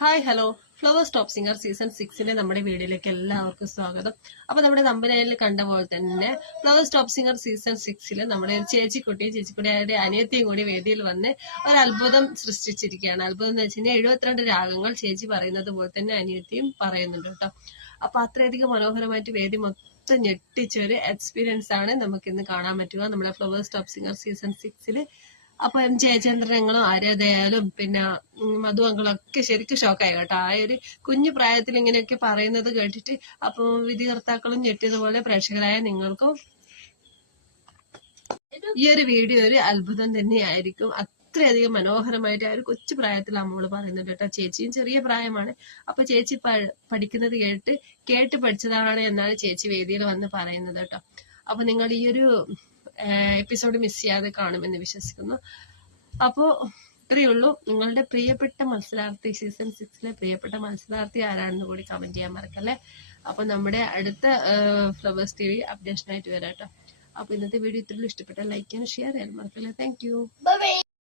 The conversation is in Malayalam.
Hi hello flowers top singer season സിക്സിന്റെ നമ്മുടെ വീഡിയോയിലേക്ക് എല്ലാവർക്കും സ്വാഗതം. അപ്പൊ നമ്മുടെ നമ്പനയിൽ കണ്ട പോലെ തന്നെ ഫ്ലവർ സ്റ്റോപ്പ് സിംഗർ സീസൺ സിക്സിൽ നമ്മുടെ ഒരു ചേച്ചിക്കുട്ടിയും ചേച്ചിക്കുട്ടിയുടെ അനിയത്തിയും കൂടി വേദിയിൽ വന്ന് ഒരു അത്ഭുതം സൃഷ്ടിച്ചിരിക്കുകയാണ്. അത്ഭുതം എന്ന് വെച്ച് എഴുപത്തിരണ്ട് രാഗങ്ങൾ ചേച്ചി പറയുന്നത് പോലെ തന്നെ അനിയത്തിയും പറയുന്നുണ്ട് കേട്ടോ. അപ്പൊ അത്രയധികം മനോഹരമായിട്ട് വേദി മൊത്തം ഞെട്ടിച്ച ഒരു എക്സ്പീരിയൻസ് ആണ് നമുക്ക് ഇന്ന് കാണാൻ പറ്റുക. നമ്മുടെ ഫ്ലവർ സ്റ്റോപ്പ് സിംഗർ സീസൺ സിക്സിൽ അപ്പൊ എം ജയചന്ദ്രനങ്ങളും ആരാധയാലും പിന്നെ മധു അങ്കളൊക്കെ ശരിക്കും ഷോക്കായി കേട്ടോ. ആ ഒരു കുഞ്ഞു പ്രായത്തിൽ ഇങ്ങനെയൊക്കെ പറയുന്നത് കേട്ടിട്ട് അപ്പൊ വിധികർത്താക്കളും ഞെട്ടിയതുപോലെ പ്രേക്ഷകരായ നിങ്ങൾക്കും ഈ ഒരു വീഡിയോ ഒരു അത്ഭുതം തന്നെയായിരിക്കും. അത്രയധികം മനോഹരമായിട്ട് ആ ഒരു കൊച്ചു പ്രായത്തിൽ അമ്മോൾ പറയുന്നുണ്ട് കേട്ടോ. ചേച്ചിയും ചെറിയ പ്രായമാണ്. അപ്പൊ ചേച്ചി പഠിക്കുന്നത് കേട്ട് കേട്ട് പഠിച്ചതാണ് എന്നാണ് ചേച്ചി വേദിയിൽ വന്ന് പറയുന്നത് കേട്ടോ. അപ്പൊ നിങ്ങൾ ഈ ഒരു എപ്പിസോഡ് മിസ് ചെയ്യാതെ കാണുമെന്ന് വിശ്വസിക്കുന്നു. അപ്പോ ഇത്രയേ ഉള്ളൂ. നിങ്ങളുടെ പ്രിയപ്പെട്ട മത്സരാർത്ഥി സീസൺ സിക്സിലെ പ്രിയപ്പെട്ട മത്സരാർത്ഥി ആരാണെന്ന് കൂടി കമന്റ് ചെയ്യാൻ മറക്കല്ലേ? അപ്പൊ നമ്മുടെ അടുത്ത ഫ്ലവേഴ്സ് ടി വി അപ്ഡേഷനായിട്ട് വരാം കേട്ടോ. അപ്പൊ ഇന്നത്തെ വീഡിയോ ഇത്രയും ഇഷ്ടപ്പെട്ട ലൈക്ക് ചെയ്യാൻ ഷെയർ ചെയ്യാൻ മറക്കല്ലേ? Thank you